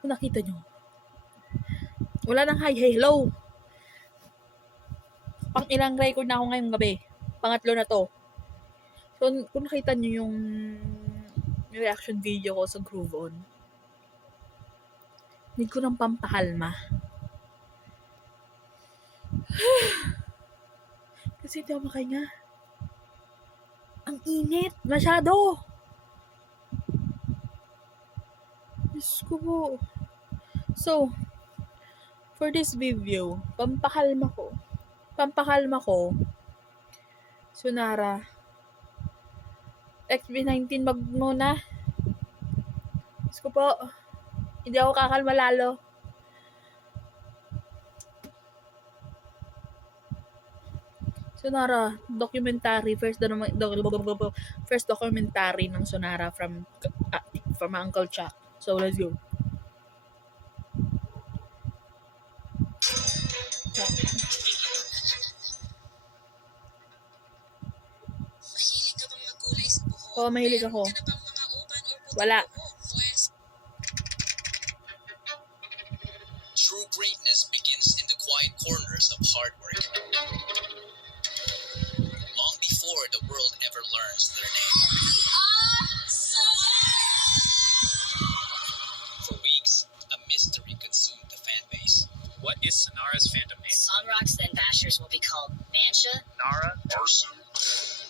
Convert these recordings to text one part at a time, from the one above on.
Kung nakita nyo, wala nang hi, hello. Pang ilang record na ako ngayong gabi. Pangatlo na to. So, kung nakita nyo yung reaction video ko sa Groove On, need ko ng pampakalma. Kasi hindi ako makahinga. Ang init. Masyado. Diyos ko po. So, for this video, pampakalma ko, Sunara, XB19 mag muna. Diyos ko po. Hindi ako kakalma lalo. Sunara, documentary, first documentary ng Sunara from Uncle Chuck. So, let's go. Mahilig ka bang magkulay sa buhok? Oo, mahilig ako. Meron ka na bang mga uban or puti Wala. buhok? True greatness begins in the quiet corners of hard work. Long before the world ever learns their name. For weeks, a mystery consumed the fan base. What is Sonara's fandom name? Sunrocks, then Bashers will be called Mancha. Nara? Arson.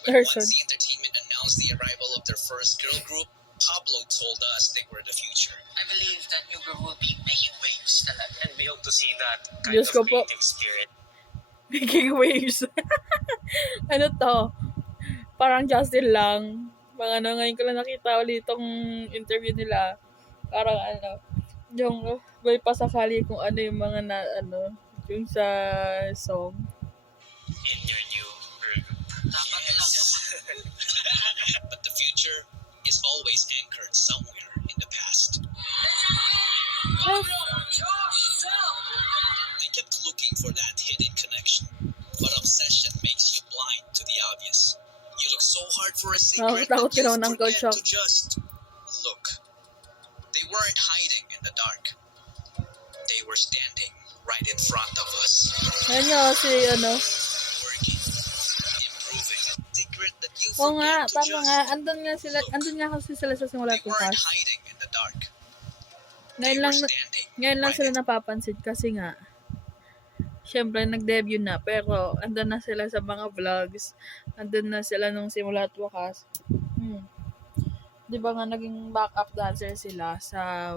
Arson. Once the entertainment announced the arrival of their first girl group, Pablo told us they were the future. I believe that new group will be making waves talaga. And we hope to see that kind Diyos ko of po. creative spirit. Making waves. Ano to? Parang Justin lang. Mga ngayon ko lang nakita ulit itong interview nila. Parang yung may pasakali kung ano yung mga yung sa song. In your new group. Dapat lang. But the future is always anchored somewhere in the past. I kept looking for that hidden connection, but obsession makes you blind to the obvious. You look so hard for a secret Takot that you ka naman, Uncle forget Chuck. to just look. They weren't hiding in the dark. They were standing right in front of us. Ayan nyo, si Working, improving. Secret that you Oo nga, forget to tama just nga. Andun nga kasi sila sa simula They weren't tukas. hiding in the dark. Ngayon They lang, were standing ngayon lang right sila in napapansin kasi nga, syempre nag-debut na, pero andun na sila sa mga vlogs. Andun na sila nung simula at wakas. Di ba nga naging backup dancer sila sa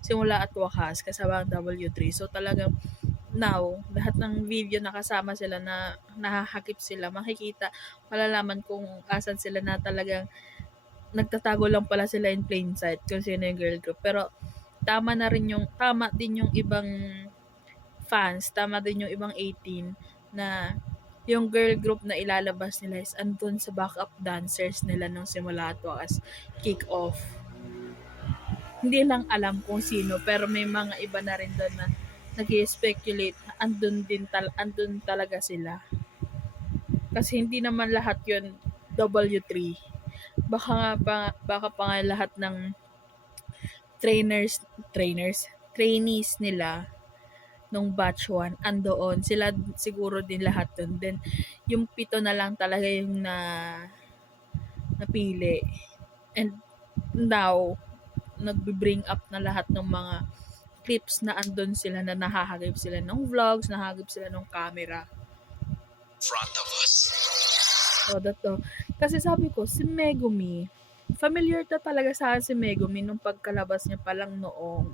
simula at wakas kasama ang W3. So talagang now, lahat ng video nakasama sila na nahahakip sila, makikita, malalaman kung asan sila na talagang nagtatago lang pala sila in plain sight kung sino yung girl group. Pero tama din yung ibang fans, tama din yung ibang 18 na yung girl group na ilalabas nila is andun sa backup dancers nila nung simula at wakas kick off. Hindi lang alam kung sino, pero may mga iba na rin doon na nag-speculate andun talaga sila. Kasi hindi naman lahat yun W3. Baka pa nga lahat ng trainees nila nung batch 1 andoon. Sila siguro din lahat doon. Then, yung 7 na lang talaga yung napili. And now, nagbe-bring up na lahat ng mga clips na andon sila na nahahagip sila ng vlogs, nahahagip sila ng camera. front of us. So, kasi sabi ko, si Megumi, familiar talaga sa akin si Megumi nung pagkalabas niya palang noong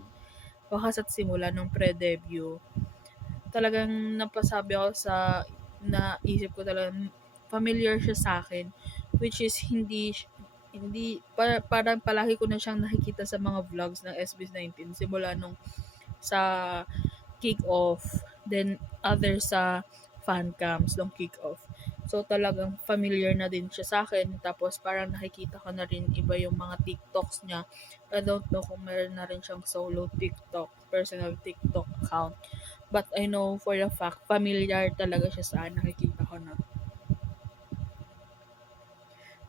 wakas at simula nung pre-debut. Talagang napasabi ako naisip ko talagang familiar siya sa akin, which is hindi parang palagi ko na siyang nakikita sa mga vlogs ng SB19 simula nung sa kick-off, then other sa fan cams nung kick-off. So talagang familiar na din siya sa akin. Tapos parang nakikita ko na rin iba yung mga TikToks niya. I don't know kung meron na rin siyang solo TikTok, personal TikTok account. But I know for a fact, familiar talaga siya sa akin. Nakikita ko na.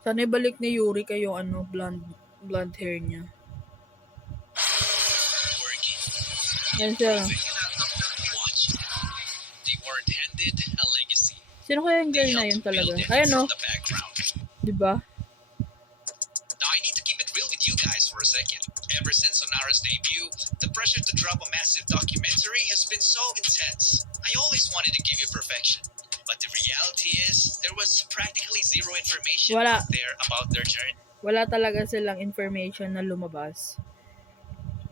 Sana ibalik ni Yuri kayo blonde hair niya. Yan siya. Watch. They weren't handed a legacy. Sino kaya yung They girl na yun helped talaga? build it Ayan from o, the background. diba? Now I need to keep it real with you guys for a second. Ever since Sonara's debut, the pressure to drop a massive documentary has been so intense. I always wanted to give you perfection. But the reality is, there was practically zero information Wala. out there about their journey. Wala talaga silang information na lumabas.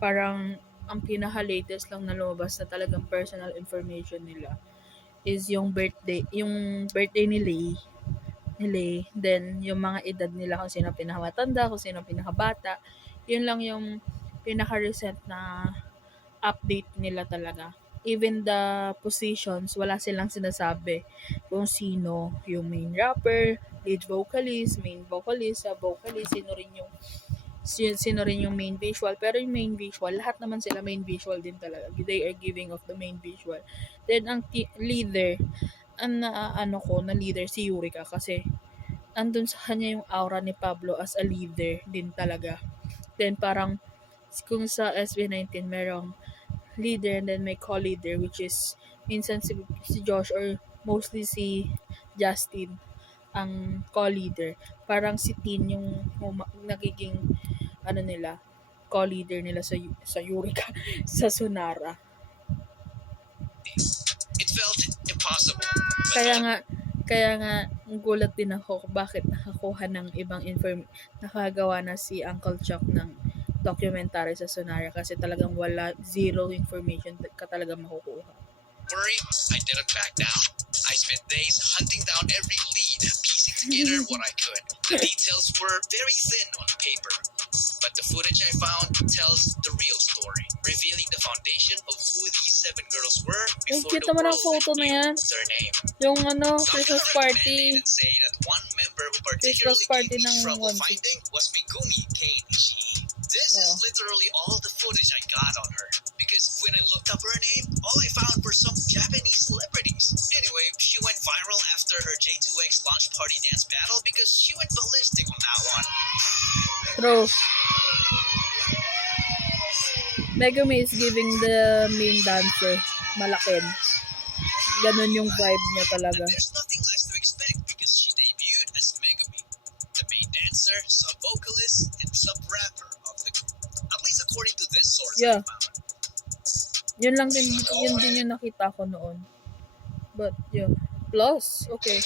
Parang ang pinaka-latest lang na lumabas na talagang personal information nila is yung birthday ni Lay, then yung mga edad nila kung sino pinakamatanda, kung sino pinakabata. Yun lang yung pinaka-recent na update nila talaga. Even the positions, wala silang sinasabi kung sino yung main rapper, lead vocalist, main vocalist, vocalist, sino rin yung main visual. Pero yung main visual, lahat naman sila main visual din talaga. They are giving of the main visual. Then ang leader, na leader si Yurika kasi andun sa kanya yung aura ni Pablo as a leader din talaga. Then parang kung sa SB19 merong leader and then may co-leader which is minsan si Josh or mostly si Justin ang co-leader. Parang si Tin yung nagiging nila co-leader nila sa Eureka sa Sonara. It felt impossible. Kaya nga gulat din ako bakit nakakuha ng ibang nakagawa na si Uncle Chuck ng documentary sa Sonara kasi talagang zero information ka talaga makukuha. Worry, I didn't back down. I spent days hunting down every lead, piecing together what I could. The details were very thin on paper, but the footage I found tells the real story, revealing the foundation of who these 7 girls were before cute the naman ang world photo na knew yan. their name. Yung I'm gonna Christmas recommend party. it and say that one member who Christmas particularly party gave me ng trouble onesie. finding was Megumi Kate Ishii. This is literally all the footage I got on her. Because when I looked up her name, all I found were some Japanese celebrities. Anyway, she went viral after her J2X launch party dance battle because she went ballistic on that one. True. Megumi is giving the main dancer malakin. Ganun yung vibe niya talaga. And there's nothing less to expect because she debuted as Megumi, the main dancer, sub-vocalist, and sub-rapper of the group. At least according to this source Yeah. I found. Yun din yung nakita ko noon. But yeah. Plus, okay.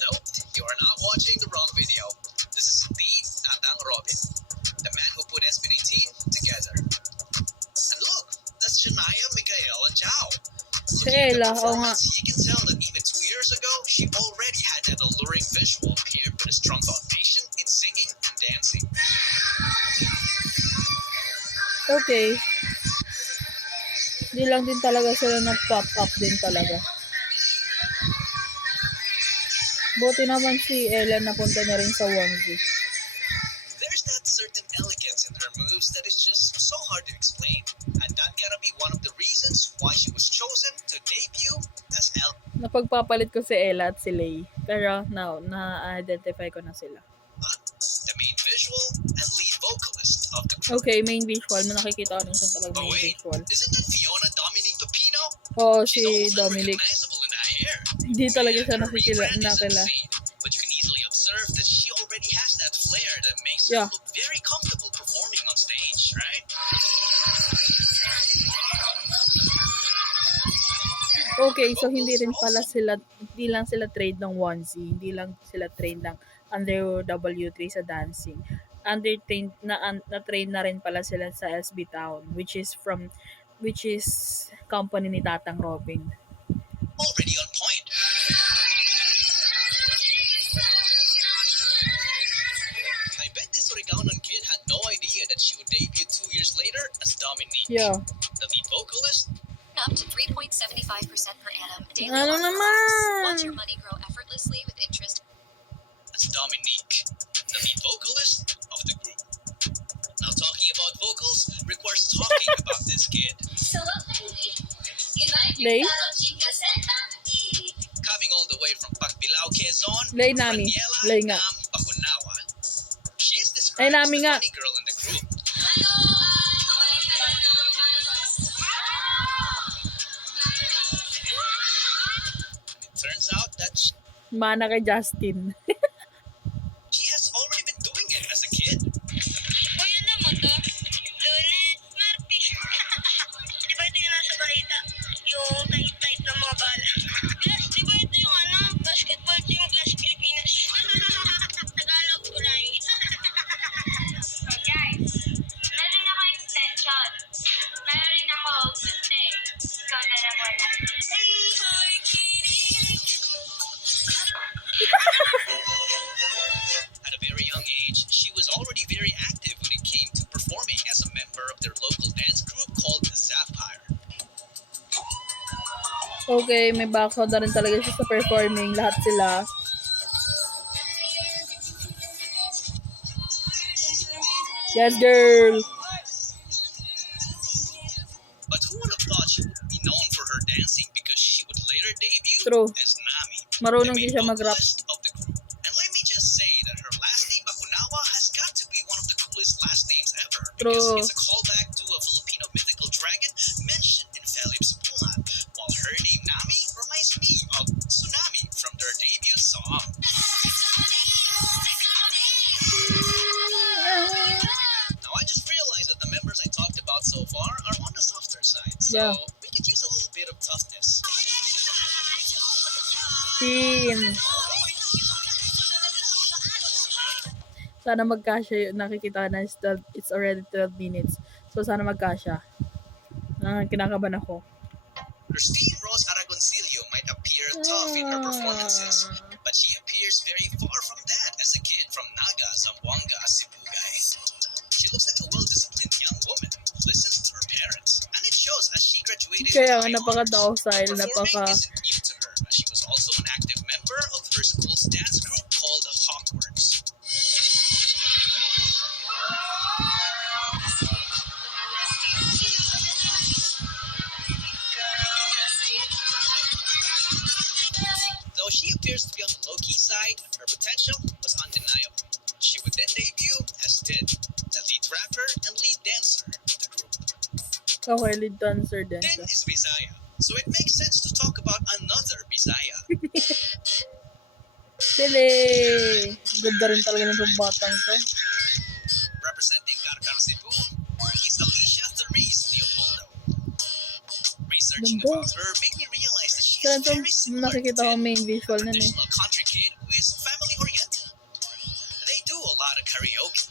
Nope, you are not watching the wrong video. This is indeed Natang Robin, the man who put SB19 together. And look, that's Shania Micaela Zhao. Looking at Ella, the oo nga. performance, you can tell that even 2 years ago, she already had that alluring visual paired with a strong foundation in singing and dancing. Okay. Di lang din talaga sila nag-pop up din talaga. Buti naman si Ella napunta na rin sa onesie. There's that certain elegance in her moves that is just so hard to explain. And that gotta be one of the reasons why she was chosen to debut as Napagpapalit ko si Ella at si Lay. Pero na-identify ko na sila. the main visual and lead vocalist of the group. Okay, main visual. Nakikita ko rin siya talaga But main wait, visual. isn't that Fiona Dominique Pepino? Oo, She's si almost Dominic. unrecognizable in that hair. Hindi talaga siya Her rebrand is nakila. insane, but you can easily observe that she already has that flair that makes Yeah. her look very comfortable performing on stage, right? Okay, so hindi lang sila trade ng onesie, hindi lang sila train ng under W3 sa dancing. Na-train na rin pala sila sa SB Town, which is company ni Tatang Robin. Already on point. I bet this Oregaonon kid had no idea that she would debut 2 years later as Dominique, Yeah. the lead vocalist. Up to 3.75% per annum. Daily Ano loan naman? relax. Watch your money grow effortlessly with interest. As Dominique, the lead vocalist of the group. Now talking about vocals requires talking about this kid. Lay? Coming all the way from Pagbilao, Quezon, Lay Nami. Raniela Lay nga. Nam Bacunawa. She is Ay, described as Nami the nga. funny girl in the group. Mana kay Justin. She has already been doing it as a kid. Uy, ano mo to? Lunes, Martes. Di ba ito yung nasa balita? Yung tight-tight ng mga bala. Glass, di ba ito yung basketball team Glass Pilipinas? Tagalog tulay. So guys, meron ako extension. Meron rin ako good thing. Ikaw na lang wala. At a very young age, she was already very active when it came to performing as a member of their local dance group called Zapire. Okay, may background na rin talaga siya sa performing. Lahat sila. Yes, girl! But who would have thought she would be known for her dancing because she would later debut True. as Nami, Marunong the din main siya mag-rap. vocalist of the group. And let me just say that her last name Bakunawa has got to be one of the coolest last names ever because True. it's a callback to a Filipino mythical dragon mentioned in Philip Sipulan, while her name Nami reminds me of Tsunami from their debut song. Now I just realized that the members I talked about so far are on the softer side, so Yeah. we could use a little bit of toughness. Team. Sana magkasya yun. Nakikita na it's already 12 minutes. So, sana magkasya. Kinakabahan ako. Christine Rose Aragoncillo might appear tough in her performances, but she appears very far from that as a kid from Naga, Zamboanga, Sibugay. She looks like a well-disciplined young woman who listens to her parents, and it shows as she graduated Kaya with high napaka-docile, honors. Performing napaka... isn't new to her, as she was also an active member of her school's dance group called Hawkwards. Though she appears to be on the low-key side, her potential was undeniable. She would then debut as Tid, the lead rapper and lead dancer of the group. Okay, lead dancer din Tin siya. is Bisaya, so it makes sense to talk about another Bisaya. Sili! Ganda rin talaga ng batang to. Representing Carcar Cebu, is Alicia Therese Leopoldo. Researching Ganda. about her made me realize that she Kaya is ito, very similar to nakikita ko Tin, main a visual nun eh. traditional country kid who is family-oriented. They do a lot of karaoke.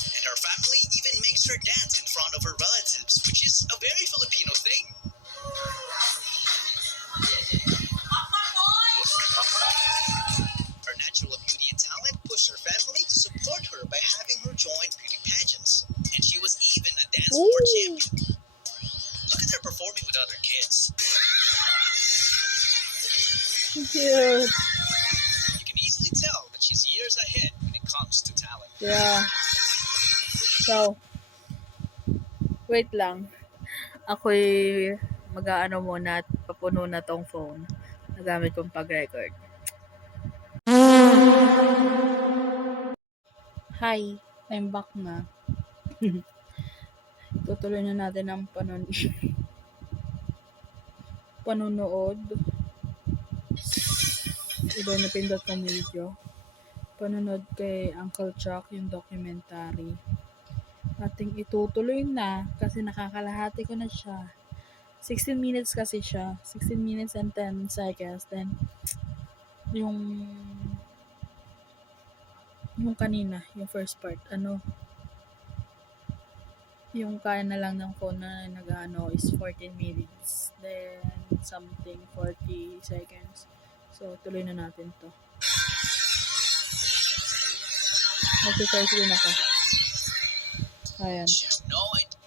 And her family even makes her dance in front of her relatives, which is a very Filipino thing. Her natural beauty and talent pushed her family to support her by having her join beauty pageants. And she was even a dance floor Ooh. champion. Look at her performing with other kids. Cute. You can easily tell that she's years ahead when it comes to talent. Yeah. So, wait lang. Ako'y mag-aano muna at papuno na tong phone na gamit kong pag-record. Hi, I'm back na. Tutuloy na natin ang panonood. Iba na pindot ng video. Panonood kay Uncle Chuck yung documentary. Ating itutuloy na kasi nakakalahati ko na siya. 16 minutes kasi siya. 16 minutes and 10 seconds. Then, yung kanina, yung first part, yung kaya na lang ng phone na nag-ano is 14 minutes. Then, something, 40 seconds. So, tuloy na natin to. Mag-search din ako. Ayan. She had no idea.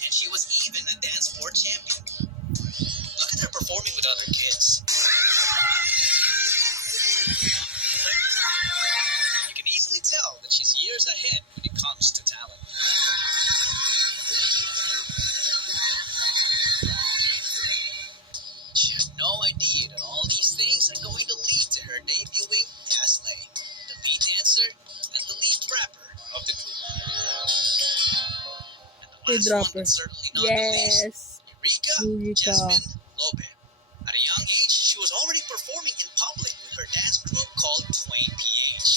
And she was even a dance floor champion. Look at her performing with other kids. last one, K-dropper. but certainly not the least, Yes. Eureka Eureka. Jasmine Lope. At a young age, she was already performing in public with her dance group called Twain PH.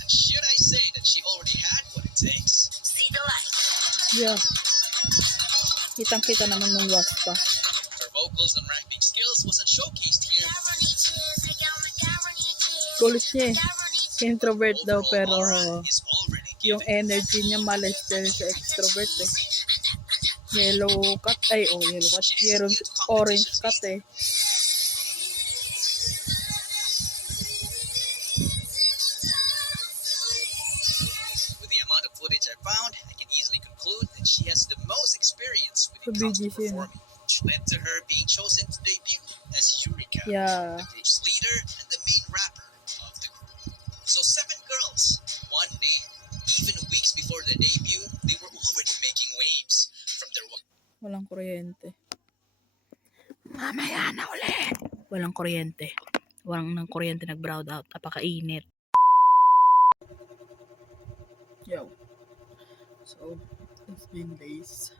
And should I say that she already had what it takes? See the light. Yeah. Kitang-kita naman ng wasp pa. Her vocals and rapping skills wasn't showcased here. Kulit niya eh. Introvert daw Overall pero aura is already yung given. energy niya malas din sa extrovert eh. Yellow cut ay yellow cut. Yellow orange cut eh. With the amount of footage I found, I can easily conclude that she has the most experience when So it comes to BGC, no? performing, which led to her being chosen to debut as Eureka, Yeah. the group's leader and the main rapper of the group. So 7 girls, one name. Even weeks before the debut, they were already making waves from their Walang kuryente. Mamaya na ulit. Walang kuryente. Walang nang kuryente nag-brown out. Napakainit. Yo. So, it's been days.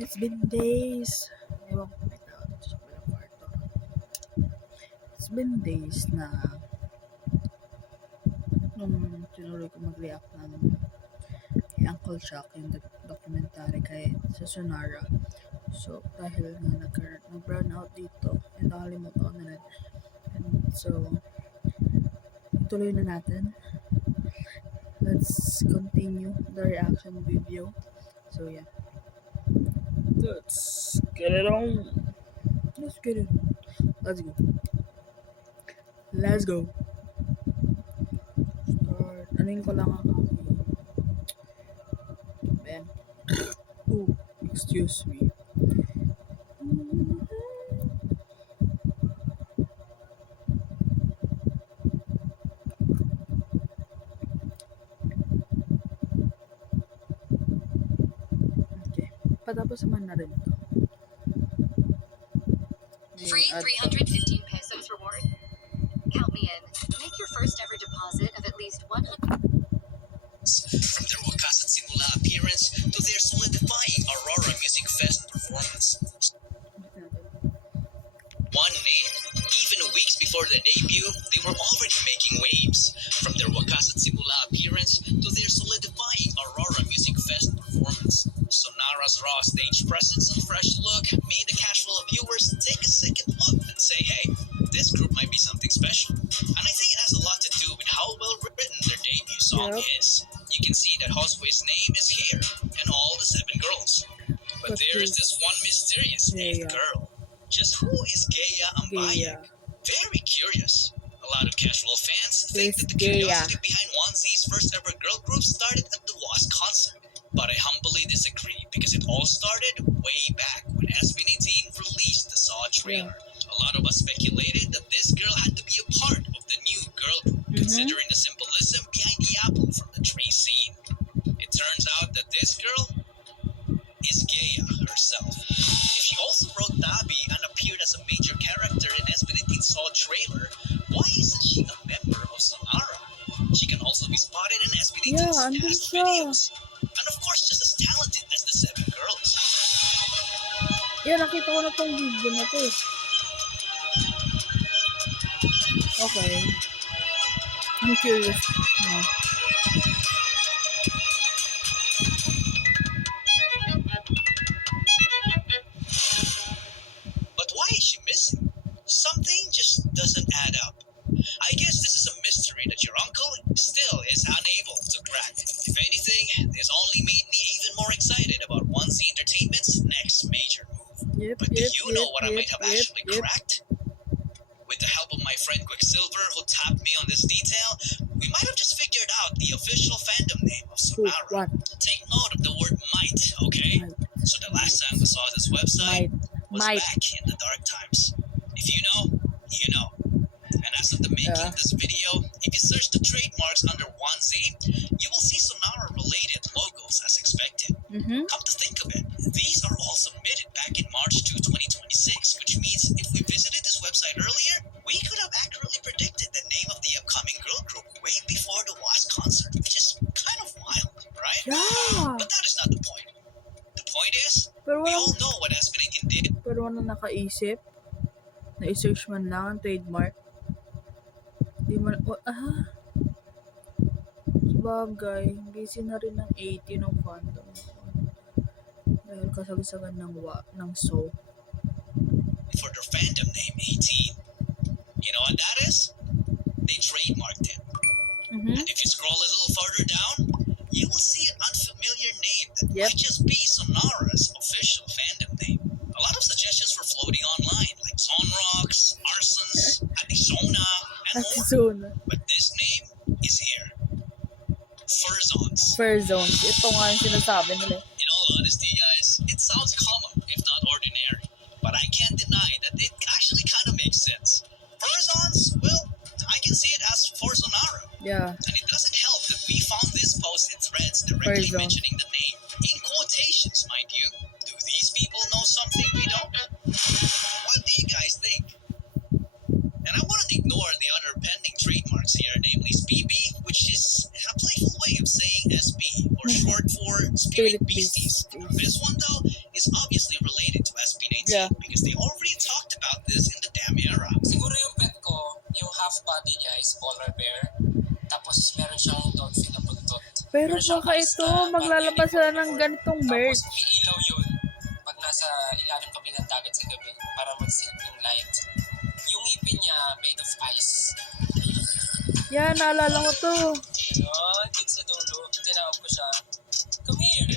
It's been days. Ewan ko may tao dito sa palang kwarto. It's been days na nung tinuloy ko mag-react ng kay Uncle Chuck yung documentary kay sa Sonara. So, dahil nga nag-brown out dito, and nakalimutan ko na rin. And so, tuloy na natin. Let's continue the reaction video. So, yeah. Let's get it on. Let's get it on. Let's go. Let's go. Start. Anuin ko lang ang ayan. Ooh, excuse me. Okay. Patapos naman na rin ito. Free Add to. 315 pesos reward. Count me in. Make your first ever deposit of at least 100. From their Wakas at Simula appearance to their solidifying Aurora Music Fest performance. One name. Even weeks before the debut, they were already making waves. From their Wakas at Simula appearance to their solidifying Aurora Music Fest performance. Sonara's raw stage presence and fresh look made the casual viewers take a second look and say, hey, this group might be something special. And I think it has a lot to do with how well written their debut song Yep. is. You can see that Josue's name is here, and all the 7 girls. But But there is this- this one mysterious Gaya. 8th girl. Just who is Gaya Ambayag? Gaya. Very curious. A lot of casual fans think Who's that the Gaya? curiosity behind Onezy's first ever girl group started at the WAS concert. But I humbly disagree because it all started way back when SB19 released the Saw trailer. A lot of us speculated that this girl had to be a part of the new girl group, considering the symbolism behind the apple from the tree scene. It turns out that this girl is Gaya herself. If she also wrote Tabi and appeared as a major character in SB19's Saw trailer, why isn't she a member of Sonara? She can also be spotted in SB19's Yeah, andun past siya. videos. And of course, just as talented as the 7 girls. Yeah, nakita ko na tong video na to eh. Okay. I'm curious. Yeah. But why is she missing? Something just doesn't add up. I guess this is a mystery that your uncle still is unable to crack. If anything, this only made me even more excited about Onezy Entertainment's next major move. Yep, But do you know what I might have actually yep. cracked? With the help of my friend Quicksilver, who tapped me on this detail, we might have just figured out the official fandom name of Who? Sonara. What? Take note of the word might, okay? Might. So the last time we saw this website was Might. back in the dark times. If you know, you know. And as of the making Yeah. of this video, if you search the trademarks under Onezy, you will see Sonara-related logos as expected. Mm-hmm. Come to think of it, these are all submitted back in March 2, 2026, which means if we visited this website earlier, we could have accurately predicted the name of the upcoming girl group way before the WAS concert. that is not the point. The point is, Pero we walang, all know what Espenating did. pero walang nakaisip. Na-search man lang ang trademark. Di man, sabagay, busy na rin ng 80 ng fandom. Dahil kasagsagan ng so. For their fandom name 18. You know what that is? They trademarked it. Mm-hmm. And if you scroll a little further down, you will see an unfamiliar name that Yep. might just be Sonara's official fandom name. A lot of suggestions were floating online, like Sonrox, Arsons, Arizona, and At more. soon, But this name is here. Furzons. Fair Zones. Ito nga yung sinasabi nila. In all honesty, guys, it sounds common, if not ordinary. But I can't deny that it actually kind of makes sense. Furzons, well, I can see it as Forzonara. Yeah. And it doesn't help that we found this post in threads directly Furzon. mentioning the name. In quotations, mind you. Do these people know something we don't? What do you guys think? And I wouldn't ignore the other pending trademarks here, namely SPB, which is a playful way of saying SB, or short for Spirit Spirit Beasties. Beasties. This one, though, is obviously related to SB19 Yeah. because they already talked about this in the damn era. Siguro yung pet ko, yung half body niya is polar bear. Tapos meron siyang dolphin na buntot. Pero Meron siyang baka eyes ito, na maglalabas parang sila ng unicorn. ganitong merch. Tapos may ilaw yun pag nasa ilalim kami ng dagat sa gabi para mag-silbing light. Yung ngipin niya made of ice. Yan, naalala ko to. Yun, dito sa dulo. Tinawag ko siya, come here.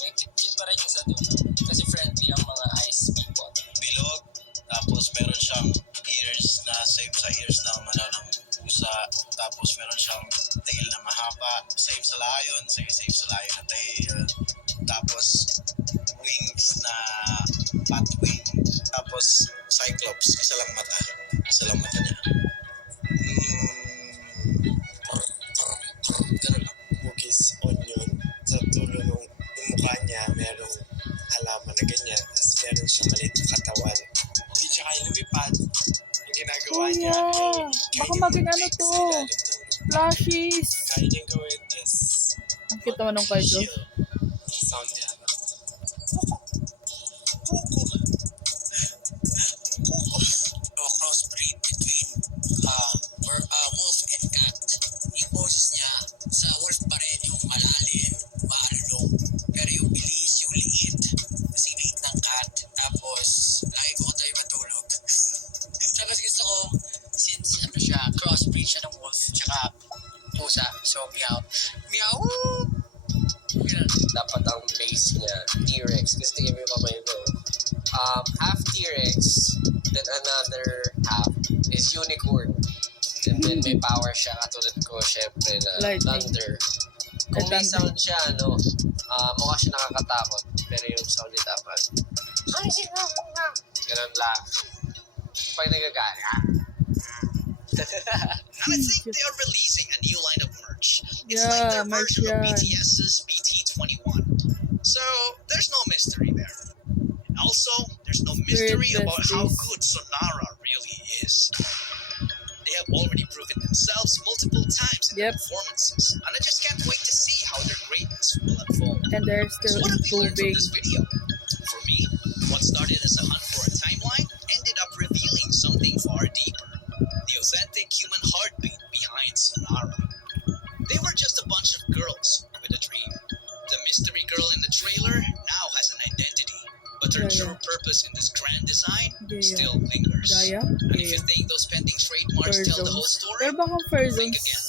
May cute pa rin yung sa dulo. Kasi friendly ang mga ice people. Bilog, tapos meron siyang ears na same sa ears ng ng pusa, tapos meron siyang tail na mahaba, same sa lion, same sa lion na tail, tapos wings na bat wing, tapos cyclops, isa lang mata niya. Ganun lang. Cookies, onion, sa dulo yung mukha niya, merong halaman na ganyan, tapos meron siyang maliit na katawan. Hindi siya kaya lumipad. Yung ginagawa Oh, niya, yeah. Baka maging ano mag-fix to. sa ilalim ng Plushies. kaya niyang gawin is Ang cute naman ng Kaido. chill. Sound niya. A crossbreed between wolf and cat. Yung boses niya sa wolf pa rin, yung malalim, maalulong. Pero yung bilis, yung liit, kasing liit ng cat. Tapos, lagi ko tayo matulog. Tapos gusto ko, since ano siya, crossbreed siya ng wolf, tsaka pusa. So, meow. Meow! Dapat ang base niya, T-Rex. Kasi tingin mo yung kamay ko. Half T-Rex, then another half is unicorn. And then may power siya katulad ko, syempre, na Lightning. thunder. Kung may Thunder. sound siya, mukha siya nakakatakot. Pero yung sound niya dapat, ganun lang. Pag nagagaya. And I think they are releasing a new line of merch. It's Yeah, like their merch version of yan. BTS's BT21. So, there's no mystery there. And also, there's no mystery about how besties. good Sonara really is. They have already proven themselves multiple times in their Yep. performances, and I just can't wait to see how their greatness will unfold. And they're So still what have we learned from improving. this video? For me, what started as a hunt for a timeline ended up revealing something far deeper. The authentic human heartbeat behind Sonara. They were just a bunch of girls with a dream. The mystery girl in the trailer now has an identity, but her Yeah, true purpose in this grand design Gaya. still lingers. Gaya? And if you Gaya. think those pending trademarks Fair tell the whole Zones. story, Pero baka Fair think Zones again.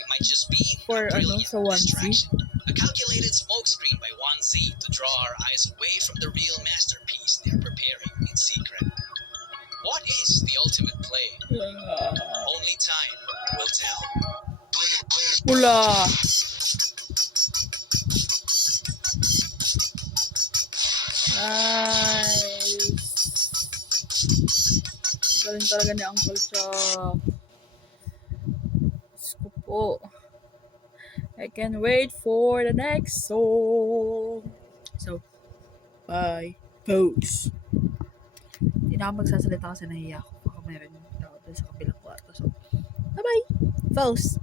It might just be for a brilliant sa onesie. distraction. A calculated smokescreen by 1Z to draw our eyes away from the real masterpiece they're preparing in secret. What is the ultimate play? Only time will tell. Pula. Nice. Galing talaga ni Uncle Chuck. Diyos ko po. I can't wait for the next song. So, bye. Pose. Hindi na ako magsasalita kasi nahiya ako. Baka meron yung tao doon sa kabilang kwarto. So, bye-bye. Pose.